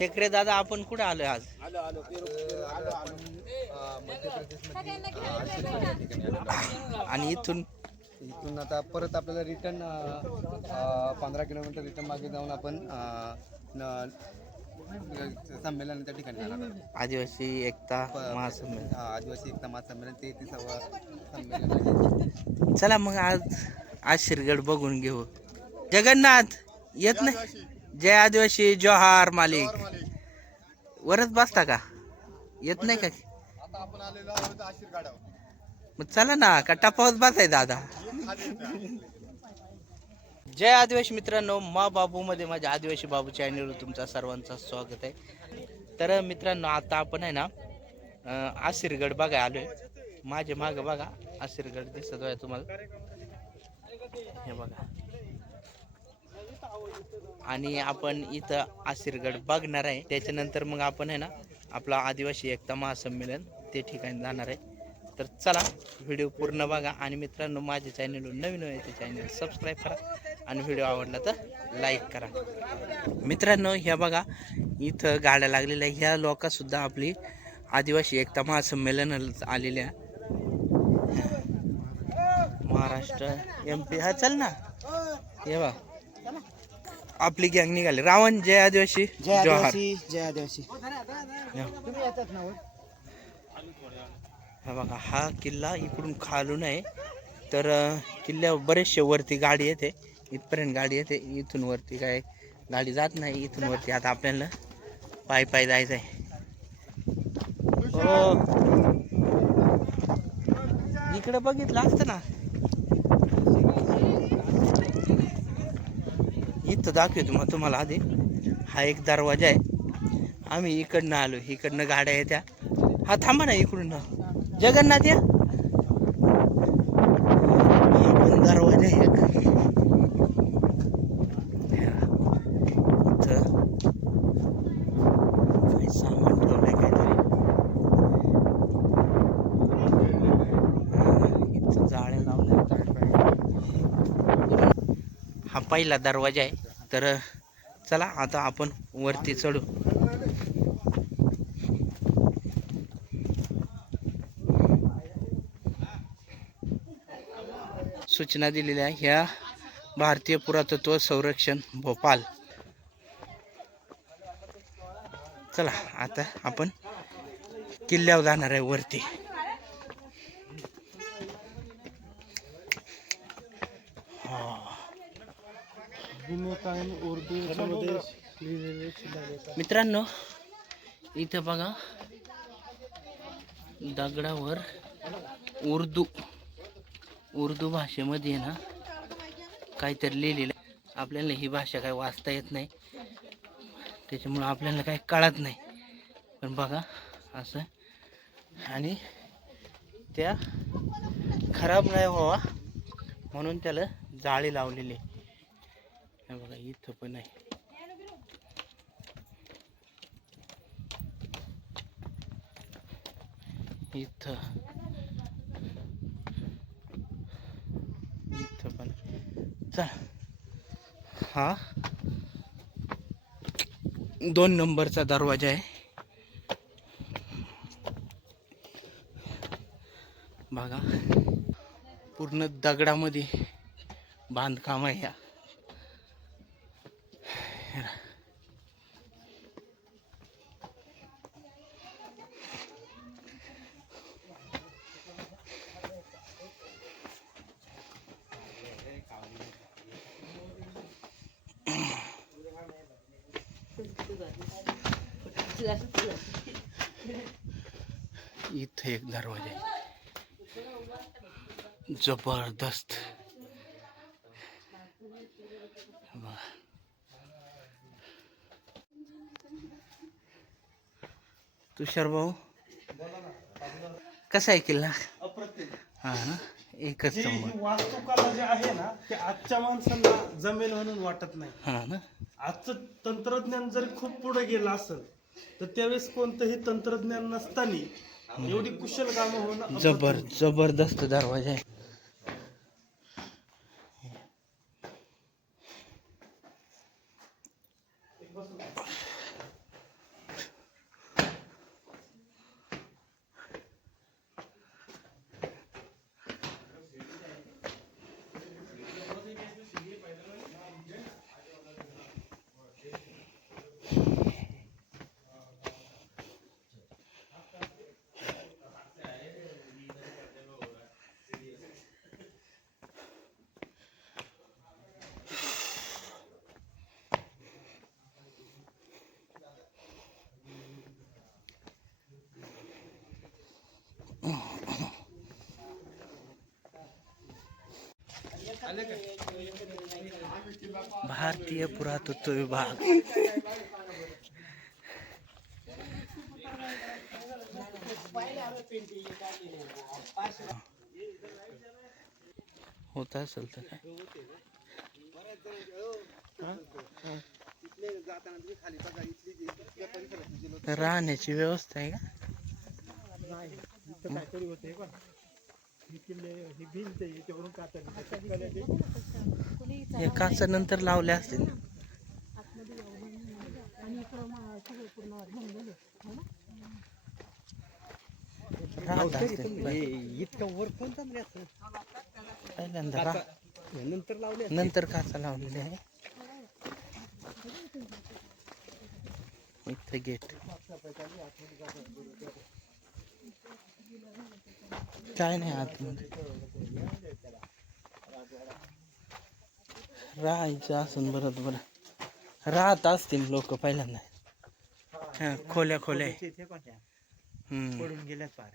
शेखरे दादा, आपण कुठे आलोय आज? आणि इथून आता परत आपल्याला रिटर्न 15 किलोमीटर रिटर्न मागे जाऊन आपण संमेलन त्या ठिकाणी जाणार. आदिवासी एकता महासंमेलन. आदिवासी एकता महासंमेलन 33वा संमेलन. चला मग आज शिरगड बघून घेऊ. जगन्नाथ येत नाही? जय आदिवासी, जोहार मालिक. वरच बसता का? येत नाही का? आता आपण आलेलो आहोत आशीर्वादावर. मग चला ना, का टपावत बसाय दादा. जय आदिवासी मित्रांनो, मा बाबू मध्ये माझ्या आदिवासी बाबू चॅनलवर तुमचा सर्वांचं स्वागत आहे. तर मित्रांनो, आता आपण आहे ना आशीर्गड बघाय आलोय. माझे माग बघा आशीर्गड दिसत आहे तुम्हाला, हे बघा. आणि आपण इथं आशीर्गड बघणार आहे. त्याच्यानंतर मग आपण आहे ना आपला आदिवासी एकता महासंमेलन ते ठिकाणी जाणार आहे. तर चला, व्हिडिओ पूर्ण बघा. आणि मित्रांनो, माझ्या चॅनलवर नवीन आहे ते चॅनल सबस्क्राईब करा आणि व्हिडिओ आवडला तर लाईक करा. मित्रांनो, ह्या बघा इथं गाड्या लागलेल्या. ह्या लोकसुद्धा आपली आदिवासी एकता महासंमेलन आलेल्या. महाराष्ट्र MP. हा चल ना, हे बघा आपली गँग निघाली. रावण, जय आदिवासी, जोहार. जय आदिवासी. हा बघा, हा किल्ला इकडून खालून आहे. तर किल्ल्यावर बरेचसे वरती गाडी येते, इथपर्यंत गाडी येते. इथून वरती काय गाडी जात नाही. इथून वरती आता आपल्याला पायी पायी जायचं आहे. हो, इकडे बघितलं असतं ना. इथं दाखवतो मग तुम्हाला. आधी हा एक दरवाजा आहे. आम्ही इकडनं आलो, इकडनं गाड्या येत्या. हा थांबा ना, इकडून ना जगन्नाथ या. हा पण दरवाजा आहे एक. इथं काही सामान ठेवलंय काहीतरी. इथं जाळ्या लावल्या. हा पहिला दरवाजा आहे. तर चला आता आपण वरती चढू. सूचना दिलेल्या ह्या भारतीय पुरातत्व संरक्षण भोपाल. चला आता आपण किल्ल्यावर जाणार आहे वरती. मित्रांनो, इथं बघा दगडावर उर्दू भाषेमध्ये ना काहीतरी लिहिलेलं. आपल्याला ही भाषा काही वाचता येत नाही, त्याच्यामुळं आपल्याला काही कळत नाही. पण बघा असं, आणि त्या खराब नाही व्हावा म्हणून त्याला जाळी लावलेली. हे बघा इथं पण आहे. इथं पण चल. हा 2 नंबरचा दरवाजा आहे. बघा पूर्ण दगडामध्ये बांधकाम आहे. या इथे एक दरवाजा आहे जबरदस्त. तुषार भाऊ, कसा आहे किल्ला? हा ना, एकच नंबर. वास्तुकला जे आहे ना, ते आजच्या माणसांना जमेल म्हणून वाटत नाही. हा ना, आजचं तंत्रज्ञान जरी खूप पुढे गेलं असेल तर त्यावेळेस कोणतंही तंत्रज्ञान नसताना एवढी कुशल कामं होणं जबरदस्त दरवाजा आहे. भारतीय पुरातत्व विभाग. होत असेल तर काय राहण्याची व्यवस्था आहे का? हे काचा नंतर लावले असतील. राहत असतील इतकं वर कोण जमले असं पहिल्यांदा नंतर लावले नंतर काचा लावलेली आहे. इथे गेट काय नाही आतमध्ये राहायचं असून बरोबर राहत असतील लोक पहिल्यांदा. हा, खोल्या खोल्या पडून गेल्यात पार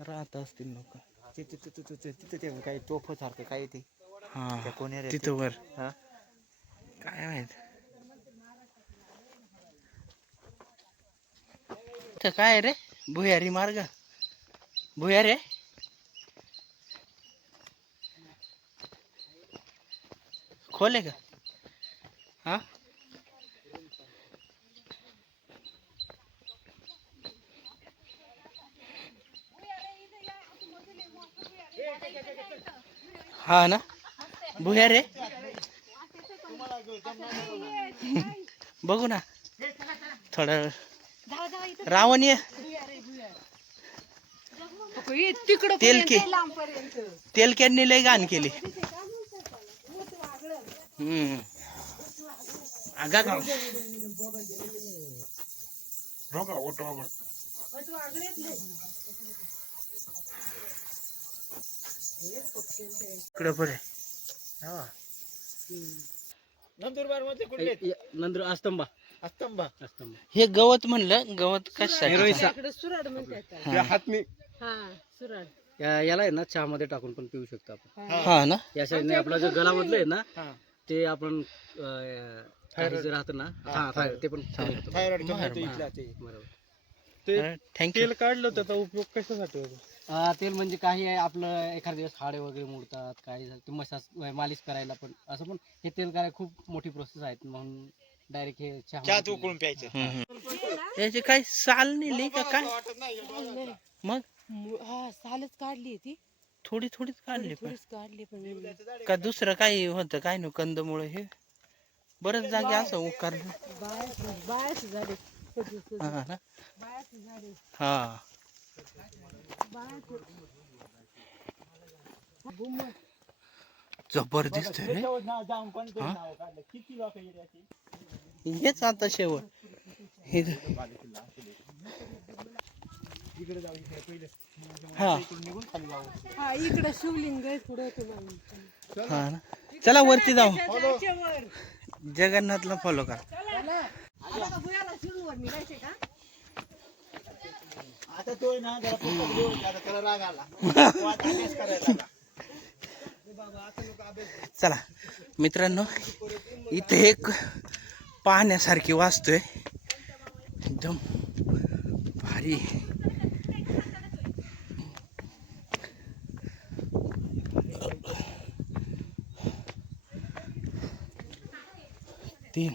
राहत असतील लोक. तिथं ते काही तोफ सारखं काय ते हा कोण्या तिथं वर हा काय माहित. इथं काय आहे रे? भुयारी मार्ग भुयारी आहे. खोले का? हा हा ना भुयारी आहे. बघू ना थोडं रावण ये तेल कॅननी लय घाण केली. आगा गाव इकडे बरे नंदुरबार मध्ये कुठले नंदुर अस्तंबा अस्तंबा अस्तंबा हे गवत म्हणलं गवत कशासाठी? हातमी याला आहे ना चहा मध्ये टाकून पण पिऊ शकतो आपण. हा ना या साईडने आपला जो गळामधलं आहे ना ते आपण जे राहतं ना ते पण बरोबर. थँक्यू. तेल काढलं त्याचा उपयोग कशासाठी होतो? तेल म्हणजे काही आहे आपलं एखाद्या दिवस हाडे वगैरे मोडतात काही झालं ते मसाज मालिश करायला पण असं पण हे तेल करायला खूप मोठी प्रोसेस आहे म्हणून डायरेक्ट हे चहा उकळून प्यायचं. त्याची काही साल नेली का काय? मग सालच काढली ती थोडी थोडीच काढली पण थोडीच काढली पण का दुसरं काही होतं काय नाही कंदमुळे हे बरेच जागे असं उकारलं. बायाच झाले हा ना बायाच झाले हा जबरदस्त रे. हेच आता शेवट हे हा हा इकडे शिवलिंग आहे पुढे तुम्हाला हा ना चला वरती जाऊ. जगन्नाथला फॉलो करा. आता तो ना जरा त्याला राग आला. चला मित्रांनो इथे एक पाहण्यासारखी वास्तू आहे एकदम भारी. तीन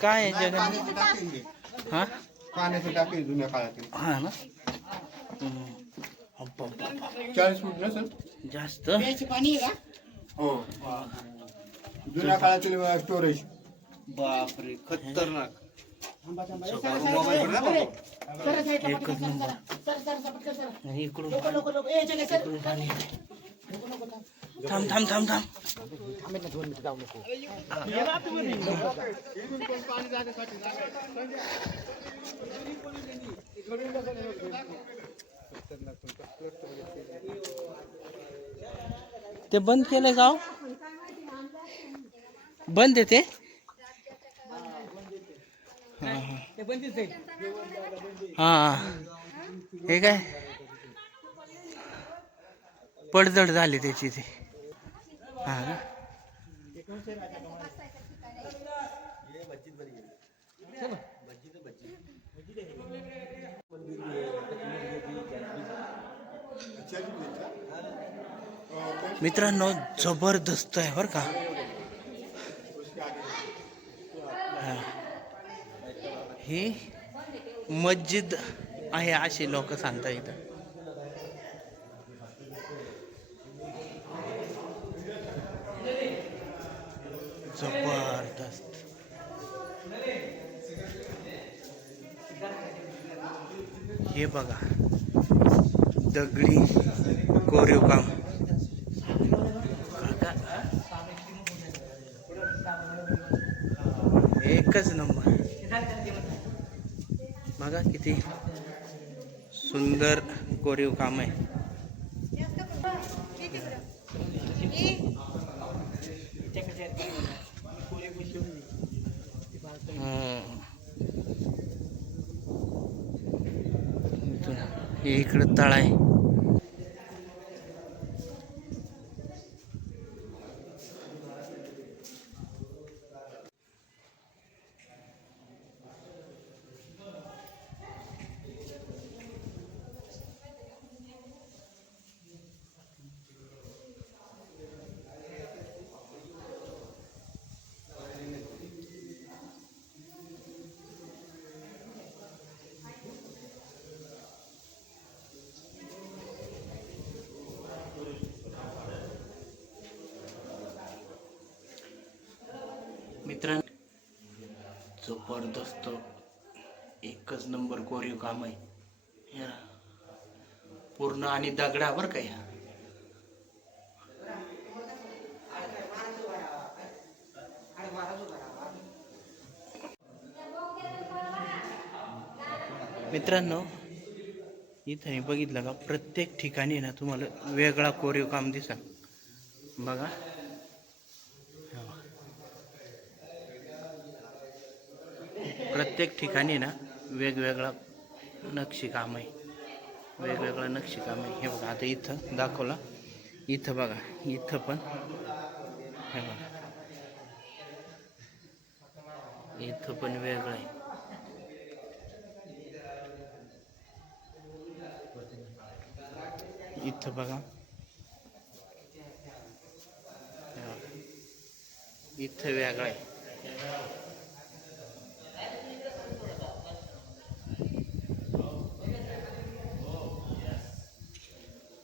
काय आहे जगन्नाथ? हा पाण्याची टाकी जुन्या काळातील हा ना 40 फूट नसेल जास्त हो जुन्या काळातील स्टोरेज. बापरे खतरनाक एकच नंबर. इकडून इकडून पाणी येतंय. थांब थांब थांब थांब ते बंद केलंय गाव बंद आहे ते हा हे काय पडझड झाली त्याची ती हा ना? मित्रांनो जबरदस्त आहे बर का हा. ही मस्जिद आहे अशी लोक सांगता इथं जबरदस्त हे बघा दगडी कोरीव काम एकच नंबर बघा किती सुंदर कोरीव काम आहे हे इकडं तळ आहे मित्रांनो जबरदस्त एकच नंबर कोरीव काम आहे ह्या पूर्ण आणि दगडावर काय मित्रांनो इथं हे बघितलं का प्रत्येक ठिकाणी ना तुम्हाला वेगळा कोरीव काम दिसेल बघा प्रत्येक ठिकाणी ना वेगवेगळा नक्षी काम आहे वेगवेगळा नक्षी काम आहे हे बघा आता इथं दाखवला इथं बघा इथं पण हे बघा इथं पण वेगळं आहे इथं बघा इथं वेगळं आहे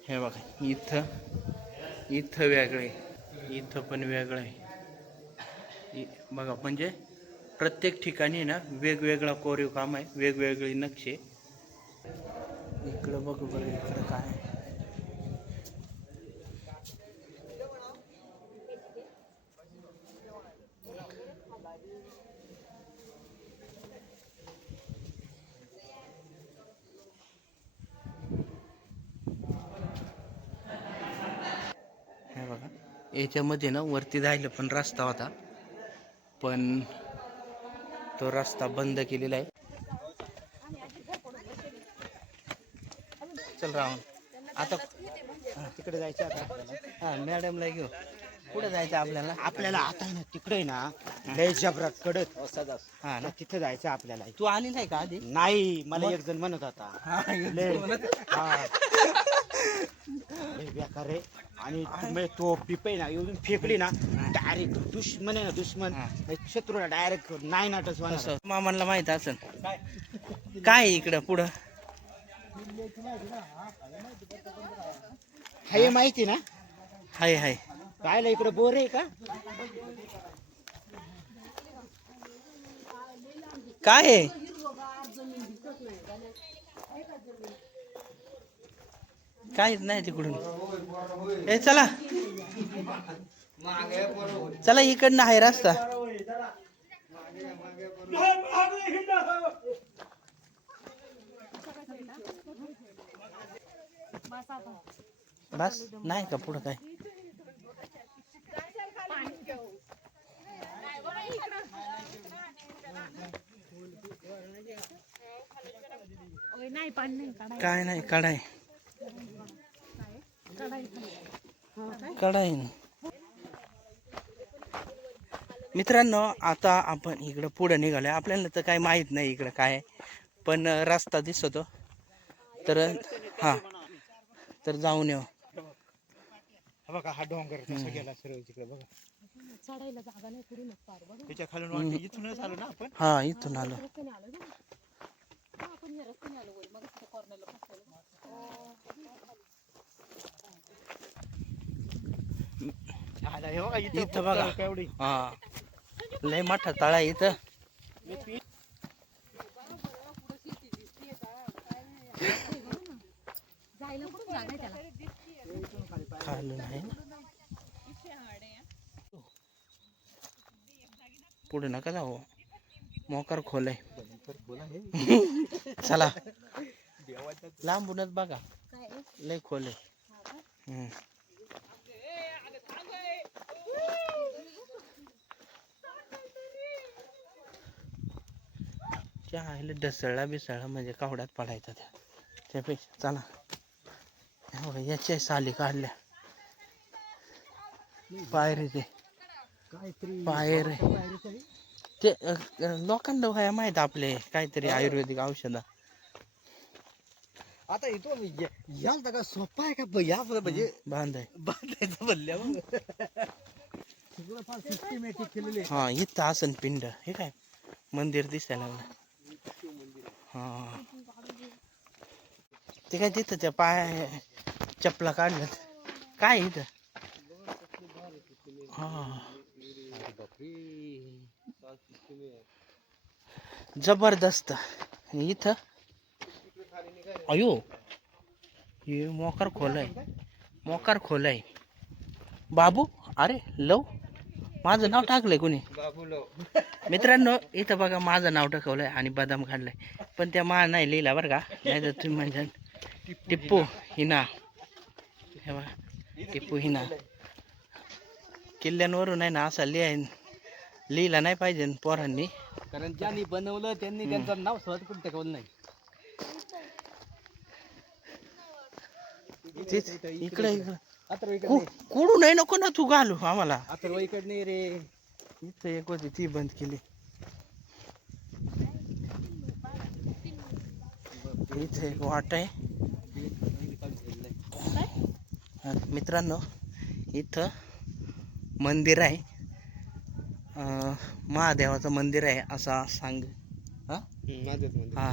हे बघा इथं इथं वेगळं आहे इथं पण वेगळं आहे बघा म्हणजे प्रत्येक ठिकाणी ना वेगवेगळा कोरीव काम आहे वेगवेगळी नक्षी इकडं बघू बरं इकडं काय हे बघा याच्यामध्ये ना वरती जायला पण रस्ता होता पण तो रस्ता बंद केलेला आहे चल राहून आता तिकडे जायचं आता हा मॅडमला घेऊ कुठे जायचं आपल्याला आपल्याला आता ना तिकडे ना लय जबरात कडत हा ना तिथं जायचं आपल्याला तू आली नाही का आधी नाही मला एक जण म्हणत होता लय बेकार रे आणि तो पिपई ना येऊन फेकली ना डायरेक्ट दुश्मन आहे ना दुश्मन शत्रूला डायरेक्ट नाही नाटस मामांना माहित असेल काय इकडं पुढं हे माहिती ना हाय हाय कायला इकडे बोर आहे का काय आहे काहीच नाही तिकडून ए चला चला इकडनं आहे रस्ता बस नाही का पुढं काय नाही पाणी नाही काढाय काय नाही कढाई काढाय कढाई मित्रांनो आता आपण इकडं पुढे निघालोय. आपल्याला तर काही माहित नाही इकडं काय आहे, पण रस्ता दिसतो तर हा तर जाऊन येऊ. बघा हा डोंगर कसा गेला सरळ तिकडे बघा. चढायला जागा नाही पुढे पार बघा त्याच्या खालून वाटतं इथूनच आलो ना आपण. हा इथून आलो. रस्त्याने आलो ना हा, आपण या रस्त्याने आलो वर. मग तिथे कॉर्नरला फसलो. आला हे बघा इथं बघा. केवढी. हा लय मोठा तळा आहे इथं. जायला कुठं जागा आहे त्याला. खालून आहे ना. पुढे नका जाऊ, मोकार खोल आहे. चला लांबूनच बघा, काय आहे? लय खोल आहे. हा का? हम्म. त्या आईला ढसळला बिसळला म्हणजे कावड्यात पडायचा त्यापेक्षा चला. हे बघा, याच्या साली काढल्या पायरी ते पायर ते लोकांना काय माहित आपले काहीतरी आयुर्वेदिक औषध. आता इथून या जागा सोपा आहे का या म्हणजे बांधाय बांधायचं म्हणल्यावर सगळं फार सिस्टमॅटिक केलेलं आहे. हा इथं असन पिंड. हे काय मंदिर दिसायला लागलं. हा ते काय तिथं त्या पाय चपला काढल्यात काय इथं. हा जबरदस्त. इथं अयो हे मोकार खोल आहे, मोकार खोल आहे. बाबू अरे लव माझं नाव टाकलंय कोणी. मित्रांनो इथं बघा माझं नाव टाकवलंय आणि बदाम काढलाय, पण त्या मा नाही लिहिला बरं का, नाही तर तुम्ही म्हणजे टिप्पू हिना. हे बघा टिप्पू हिना. किल्ल्यांवरून आहे ना असा लिहिला नाही पाहिजे पोरांनी, कारण ज्यांनी बनवलं त्यांनी त्यांचं नाव सहज पण टाकवलं नाही. इकडे अथर्व कुडू नाही नको ना तू घालू आम्हाला. इकडे रे. इथं एक होती ती बंद केली. इथे एक वाट आहे. मित्रांनो इथं मंदिर आहे, महादेवाचं मंदिर आहे असा सांग. हा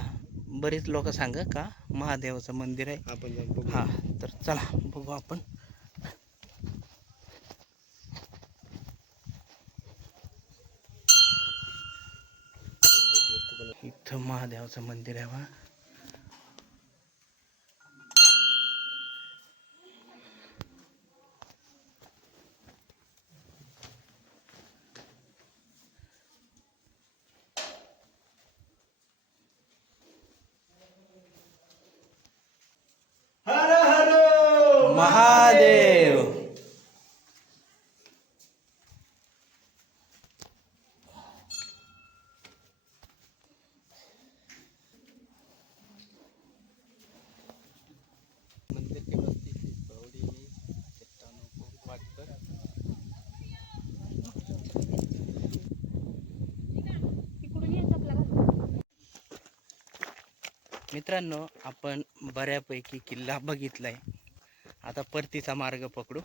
बरीच लोक सांग का महादेवाचं मंदिर आहे. आपण हा तर चला बघू आपण. इथं महादेवाचं मंदिर आहे बा. महादेव. मंदिर के बस्ती थी पौड़ी में चट्टानों को काटकर तिकडून यायचं आपल्याला. मित्रांनो आपण बऱ्यापैकी किल्ला बघितलाय. आता परतीचा मार्ग पकडू.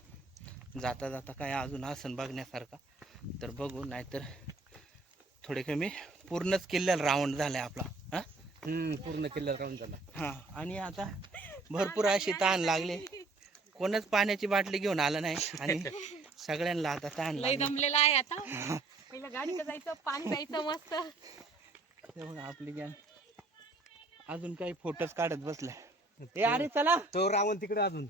जाता जाता काय अजून आसन बघण्यासारखा तर बघू, नाहीतर थोडे कमी पूर्णच किल्ल्याला राऊंड झालाय आपला. हा पूर्ण किल्ल्याला राहून झाला. हा आणि आता भरपूर अशी तहान लागले. कोणच पाण्याची बाटली घेऊन आलं नाही आणि सगळ्यांना आता तहान लय लागली. दमलेला आहे आता. पहिलं गाडीचं जायचं, पाणी प्यायचं मस्त. तेव्हा आपली गॅन अजून काही फोटोज काढत बसलाय. ए अरे चला तो रावण तिकडे अजून